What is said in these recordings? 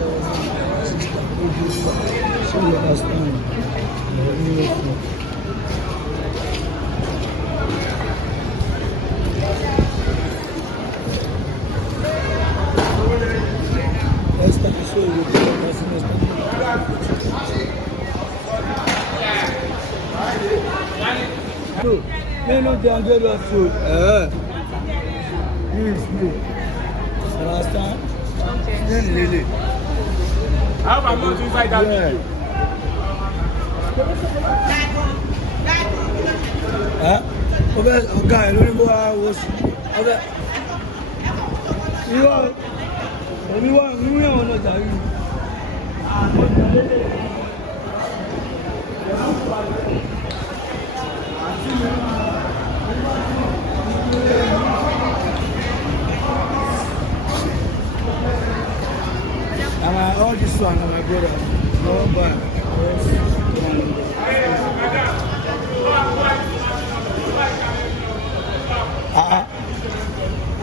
So you understand? Next episode, you can next no, no, they are good at food. Please. Understand? Okay. Really. How am I not inside that video? Ọ̀gá ẹ̀ lórí bó wá wo sí. Ọ̀gá ìwọ èmi wà nínú ẹ̀wọ̀n náà jàrí. All this one are my brother. No bad.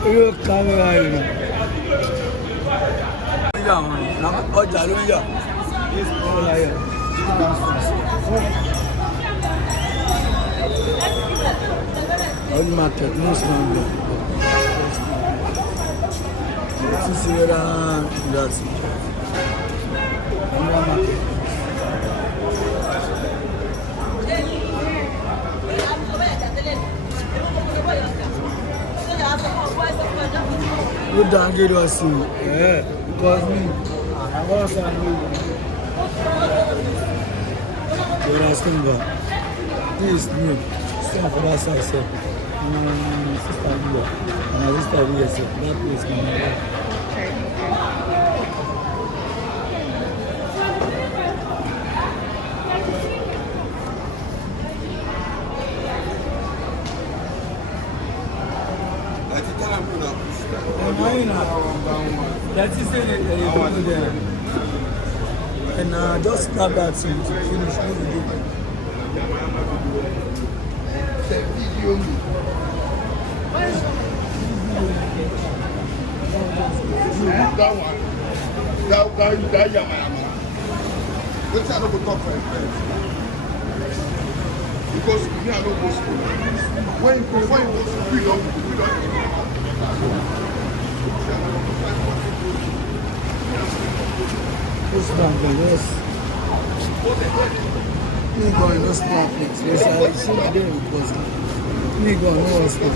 You camera yìí. Ọjà ló ń yà. All market no small block. This is where that's you don't get us soon. Yeah, because me, I was on you. You're asking about this new stuff for us ourselves. Sister here, and my sister here, so that place can be. That is it. There. And just grab that thing to finish the video. That one. That Yama. Let's have a talk for because we are not supposed to. When before you go to we don't. This one, yes. Me going no small things. Yes, I see my day because me going no one stuff.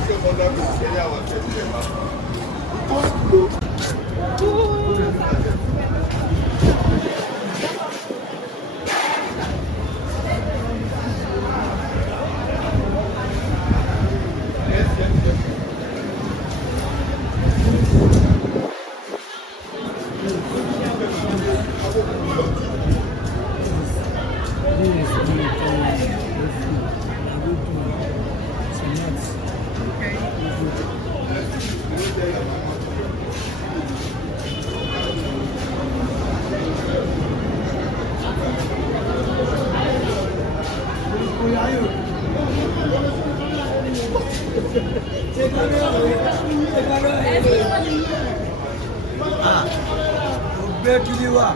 Ọgbẹ́ kiri wà,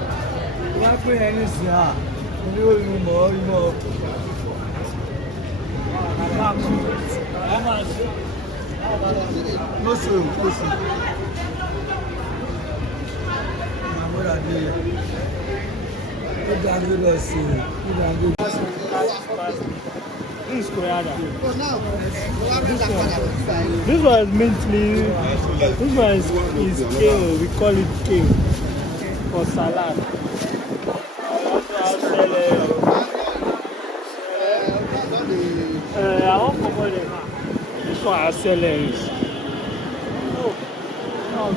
wọ́n pè é ní sí à, ní olùmọ̀ ìmọ̀ lóṣù. Àmúra dé ó dájú lọ sí ó dájú. This one is mentally. This one is kale. We call it kale for salad. I want to call them. This one has celery.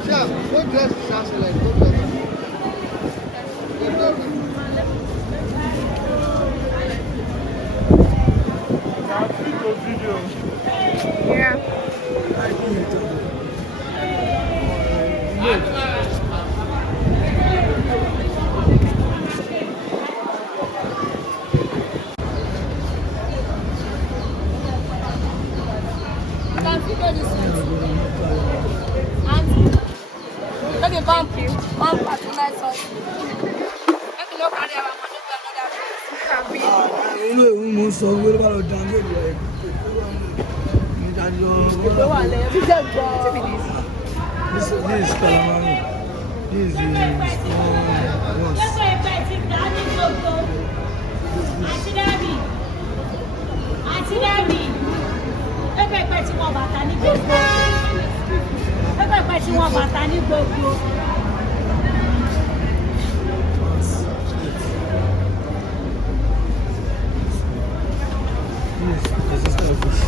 Yeah, what dress is like? Yeah. Thank you. One patronize us. Make you no carry our money to another place. Inú ewu mo sọ wípé bá lọ downgrade rẹ̀. Ìdájọ́ Ìgbé wà lẹ́yìn bí jẹ́ gbọ́. This is calamari. This is the small ones. Pẹ́pẹ́pẹ́ tí wọ́n bàtà ní gbogbo. Pẹ́pẹ́pẹ́ tí wọ́n bàtà ní gbogbo. Yes, my sister fish.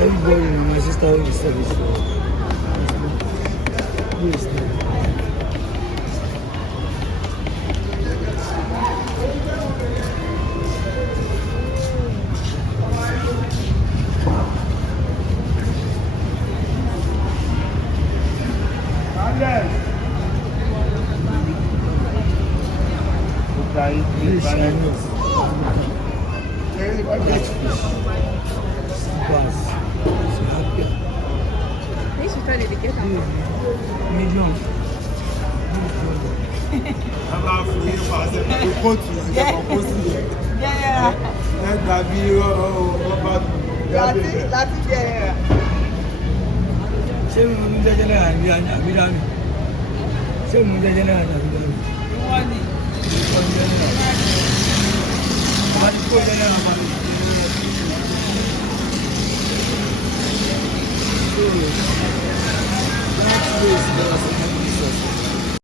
Everybody in my sister will service. Yes, This is trying to get out. medium. Láti jẹ́ ẹ̀rà. Ṣé mo ń jẹ́jẹ́ náà ní àbídá mi? Ṣé mo ń jẹ́jẹ́ náà ní àbídá mi? Wọ́n ní. Wọ́n ti kó jẹ́ náà pa mi. That place